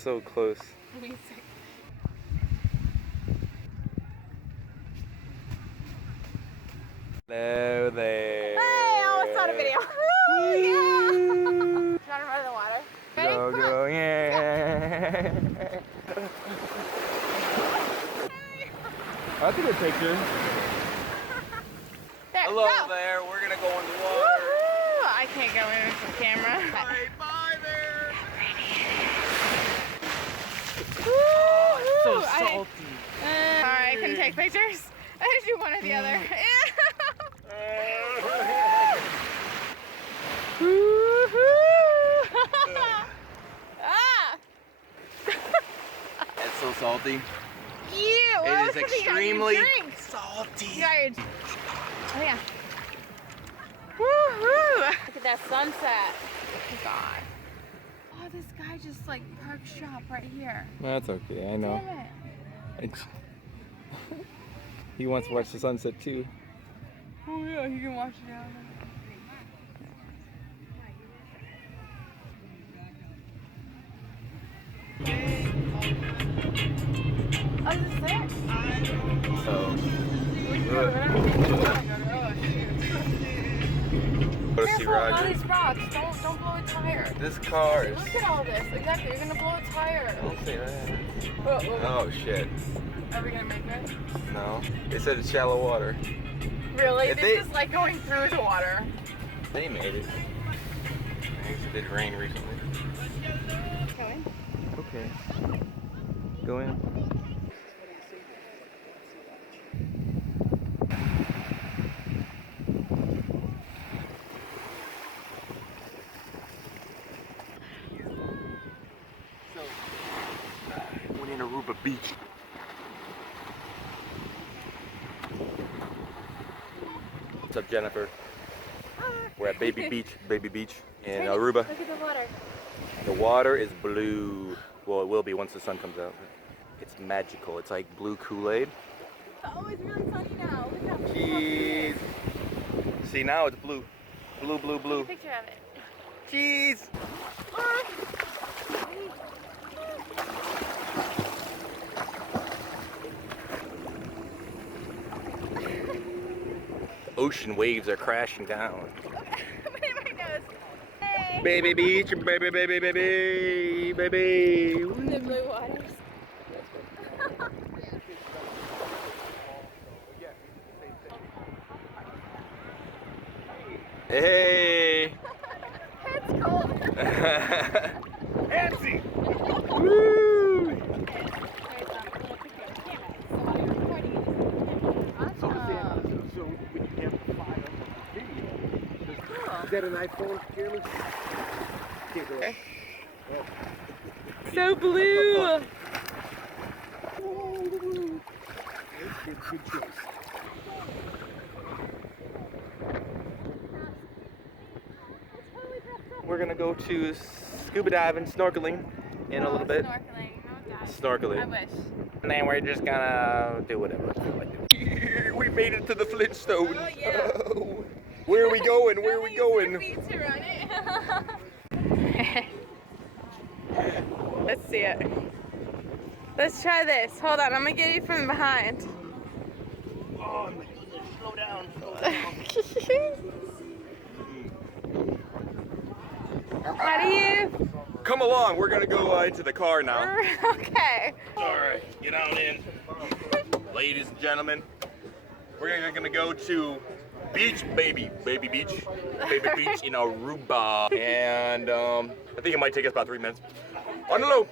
so close. Hello there. Hey, oh, it's not a video. Woo, yeah. Trying to run in the water. Ready? Go, go, yeah. That's a good picture. There, Hello go. there. We're gonna go in the water. Woo-hoo. I can't go in with the camera. Alright, bye there. Woo-hoo. So salty. Alright, I can take pictures. I just do one or the other. Ah! It's so salty. Ew! It is extremely salty. You got your... Oh yeah. Woohoo! Look at that sunset. Oh God. Oh, this guy just like parked shop right here. That's okay, I know. Damn it. He wants to watch the sunset too. Oh yeah, you can watch it down there. Oh, is this it? So, go to see Careful, all Roger. these rocks. Don't blow a tire. This car is. Look at all this. Exactly, you're gonna blow a tire. Don't say that. Oh, Oh shit. are we gonna make it? No. They said it's shallow water. Really? If This they- is like going through the water. They made it. I guess it did rain recently. Going? Okay. Go in. So, we're in Aruba Beach. What's up, Jennifer? We're at Baby Beach in Aruba. Look at the water. The water is blue. Well, it will be once the sun comes out. It's magical. It's like blue Kool-Aid. Oh, it's really sunny now. Look how Cheese. See, now it's blue. Blue, blue, blue. Take a picture of it. Cheese. Ocean waves are crashing down. Put it in my nose. Hey. Baby beach, baby, baby, baby, baby. The blue waters. Hey. It's cold. Nancy. Woo. So when you amplify on the video, is that an iPhone, Jeremy? Okay. So blue. Good choice. We're gonna go to scuba diving, snorkeling in a little bit. Snorkeling. Oh God. Snorkeling. I wish. And then we're just gonna do whatever we feel like doing. We made it to the Flintstones. Oh, yeah. Oh. Where are we going? Where are we going? To run it. Let's see it. Let's try this. Hold on, I'm gonna get you from behind. Oh my goodness, slow down. How do you? Come along, we're gonna go into the car now. Okay. Alright, get on in. Ladies and gentlemen, we're gonna go to Baby Beach in Aruba. And I think it might take us about 3 minutes. On the low.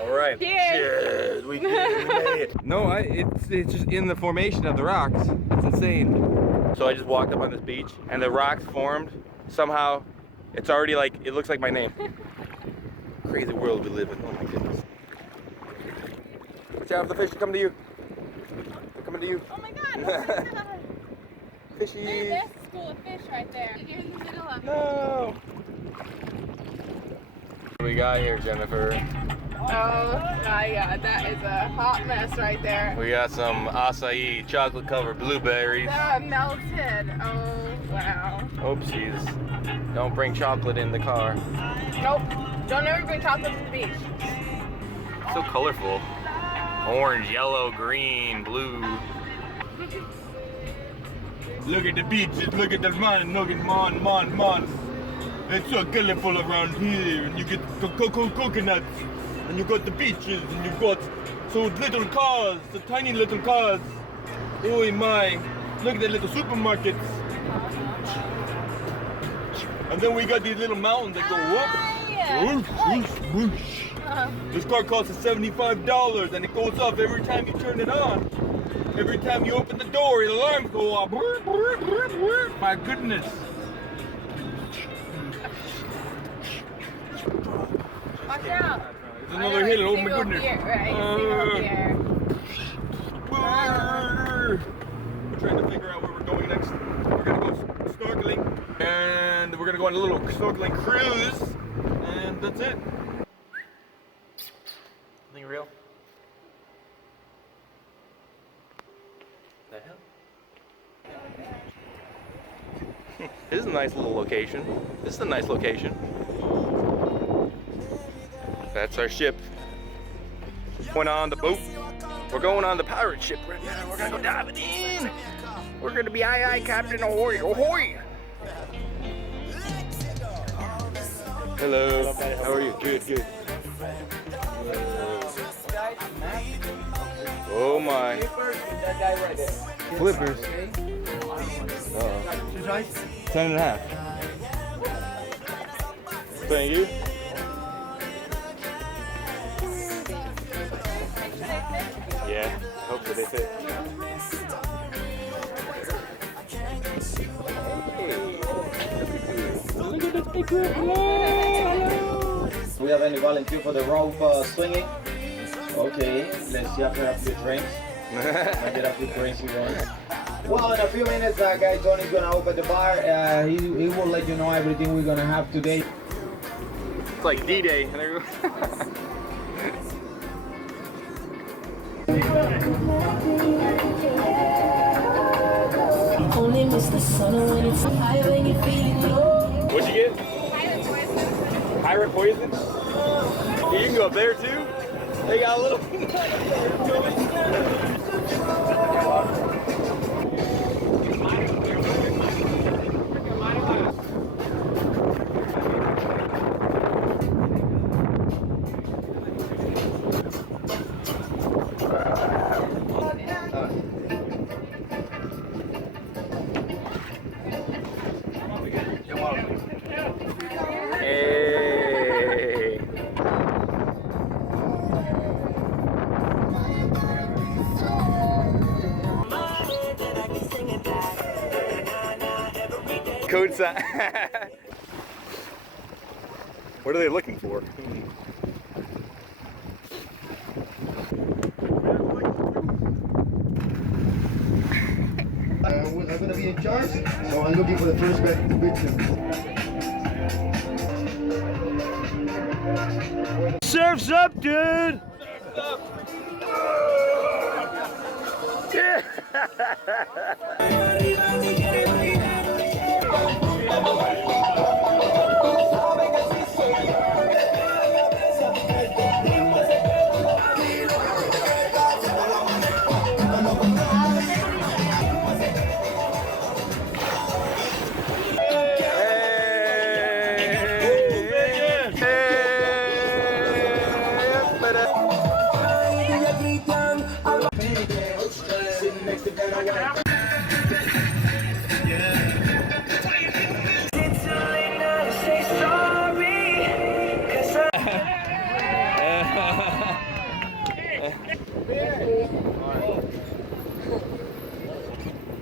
All right. Cheers. We made it. No, it's just in the formation of the rocks. It's insane. So I just walked up on this beach, and the rocks formed. Somehow, it's already like it looks like my name. Crazy world we live in. Oh my goodness. Watch out for the fish to come to you. They're coming to you. Oh my God. Oh my God. Fishies. There's a school of fish right there. You're in the middle of it. No. What do we got here, Jennifer? Oh, Yeah, that is a hot mess right there. We got some acai chocolate covered blueberries. That melted. Oh, wow. Oopsies. Don't bring chocolate in the car. Nope. Don't ever bring chocolate to the beach. So colorful. Orange, yellow, green, blue. Look at the beaches, look at the man, look at man. It's so colorful around here. And you get coconuts, and you got the beaches, and you've got so little cars, the tiny little cars. Oh my, look at the little supermarkets. And then we got these little mountains that go whoop, whoosh, whoosh, whoosh. This car costs us $75 and it goes off every time you turn it on. Every time you open the door, the alarms go off. My goodness. Watch out. There's another hill, oh my Single goodness. gear, right? Single gear. We're trying to figure out where we're going next. We're gonna go snorkeling and we're gonna go on a little snorkeling cruise and that's it. Nothing real? The hell? This is a nice little location. This is a nice location. That's our ship. Went on the boat. We're going on the pirate ship right now. We're gonna go diving in. We're gonna be aye Captain Ahoy, ahoy! Hello. How are you? Good. Oh my. Flippers. Uh-oh. 10.5. Thank you. Yeah, hope so they fit. Do we have any volunteer for the rope swinging? Okay, let's see after a few drinks. I get a few crazy ones. Well, in a few minutes, guys, Tony's gonna open the bar. He will let you know everything we're gonna have today. It's like D-Day. Only miss the sun when it's high when you're feeling low. What'd you get? Pirate poison. You can go up there too. They got a little. Hey. Code sign. What are they looking for? I'm going to be in charge, so I'm looking for the first victim. Surf's up, dude! Yeah!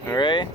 All right.